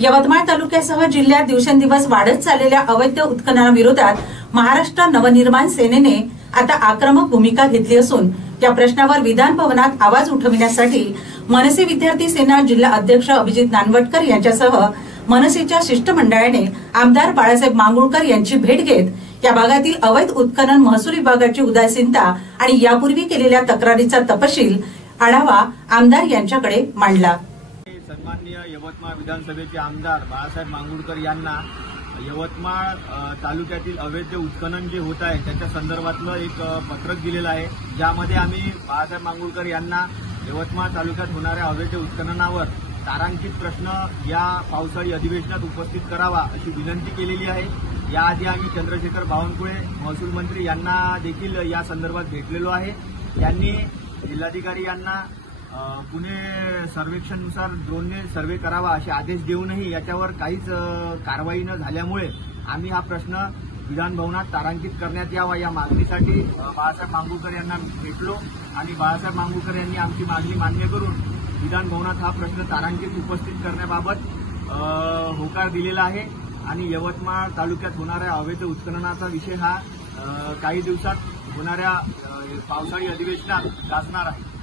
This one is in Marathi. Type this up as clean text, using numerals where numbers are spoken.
यवतमाळ तालुक्यासह जिल्ह्यात दिवसेंदिवस वाढत चाललेल्या अवैध उत्खननाविरोधात महाराष्ट्र नवनिर्माण सेनेने आता आक्रमक भूमिका घेतली असून या प्रश्नावर विधान भवनात आवाज उठविण्यासाठी मनसे विद्यार्थी सेना जिल्हा अध्यक्ष अभिजित नानवटकर यांच्यासह मनसेच्या शिष्टमंडळाने आमदार बाळासाहेब मांगुळकर यांची भेट घेत या भागातील अवैध उत्खनन महसूल विभागाची उदासीनता आणि यापूर्वी केलेल्या तक्रारीचा तपशील आढावा आमदार यांच्याकडे मांडला। सन्माननीय यवतमाळ विधानसभेचे आमदार बाळासाहेब मांगुळकर यांना यवतमाळ तालुक्यातील अवैध उत्खनन जे होत आहे त्याच्या संदर्भातलं एक पत्रक दिलेलं आहे, ज्यामध्ये आम्ही बाळासाहेब मांगुळकर यांना यवतमाळ तालुक्यात होणाऱ्या अवैध उत्खननावर तारांकित प्रश्न या पावसाळी अधिवेशनात उपस्थित करावा अशी विनंती केलेली आहे। याआधी आम्ही चंद्रशेखर बावनकुळे महसूल मंत्री यांना देखील या संदर्भात भेटलेलो आहे। त्यांनी जिल्हाधिकारी यांना पुणे सर्वेक्षणानुसार ड्रोनने सर्वे करावा असे आदेश देऊनही याच्यावर काहीच कारवाई न झाल्यामुळे आम्ही हा प्रश्न विधान भवनात तारांकित करण्यात यावा या मागणीसाठी बाळासाहेब मांगुळकर यांना भेटलो आणि बाळासाहेब मांगुळकर यांनी आमची मागणी मान्य करून विधान भवनात हा प्रश्न तारांकित उपस्थित करण्याबाबत होकार दिलेला आहे आणि यवतमाळ तालुक्यात होणाऱ्या अवैध उत्खननाचा विषय हा काही दिवसात होणाऱ्या पावसाळी अधिवेशनात गाजणार आहे।